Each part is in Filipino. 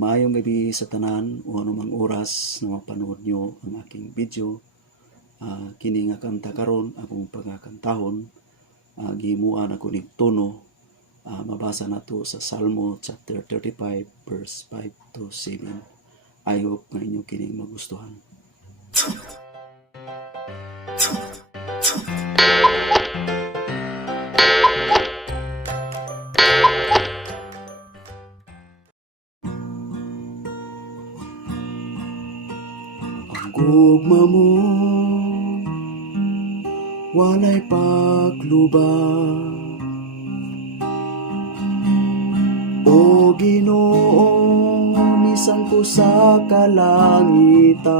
Maayong gabi sa tanan o anumang oras na mapanood nyo ang aking video. Kini nga kanta karon akong pagkakantahon. Gihimuan ako ning tono. Mabasa nato sa Salmo chapter 35 verse 5 to 7. I hope nga inyo kining magustuhan. Ang gugma mo walay paglubag, o Ginoo misan ko sa kalangitan,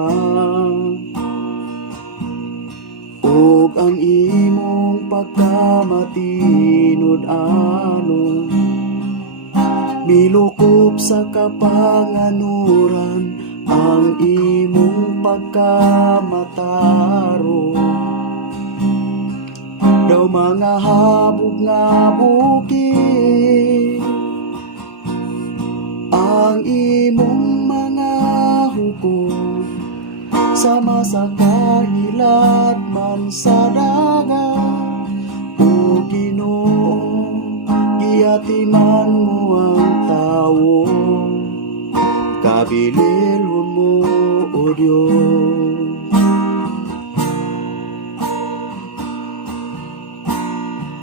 ug ang imong pagkamatinod anon milukop sa kapanganuran ang imong pagkamataro. Daw mga habog nga bukid ang imong mga hukom, sama sa kahilad man sa dagat, o Ginoo giyatiman mo ang tawo, kabililhon mo o Diyos.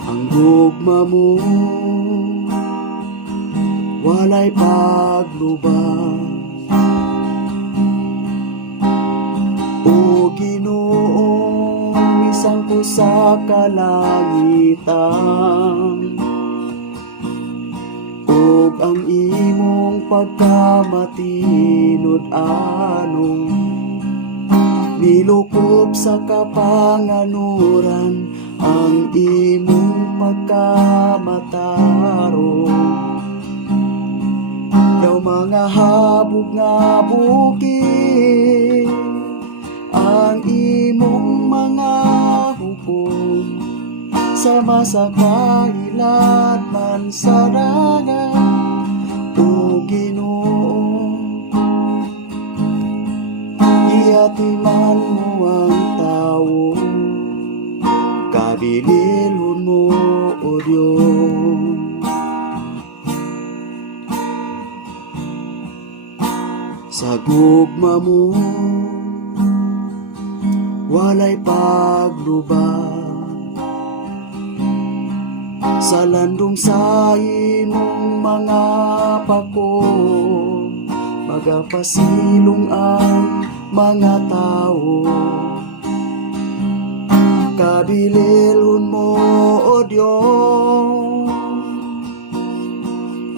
Ang gugma mo walay paglubag, o Ginoo misan ko sa kalangitan, ug ang imong pagkamatinod anon milukop sa kapanganuran ang imong pagkamataro. Daw mga habog nga bukid ang imong mga hukom, sama sa kahilad man sa dagat, o Ginoo giyatiman mo ang tawo, kabililhon mo o Diyos. Sa gugma mo walay paglubag, sa landong sa imong mga pako magapasilong ang mga tao, kabililhon mo o Diyos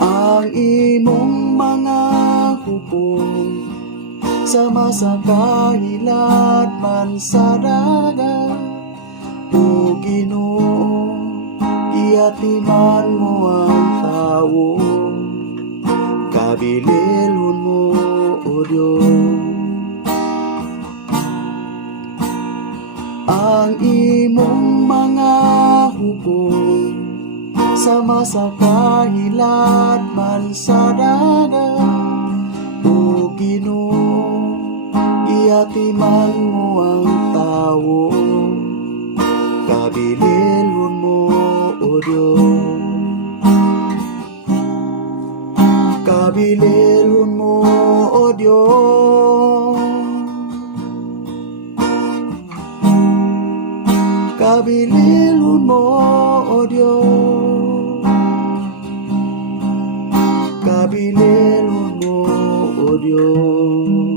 ang imong mga hukom, sama sa kahilad man sa dagat, o Ginoo giyatiman mo ang tawo, kabililhon mo o Diyos. Ang imong mga hukom, sama sa kahilad man sa dagat, o Ginoo giyatiman mo ang tawo, kabililhon mo o Diyos. Kabililhon mo o Diyos, kabililhon mo o Diyos, kabililhon mo o Diyos.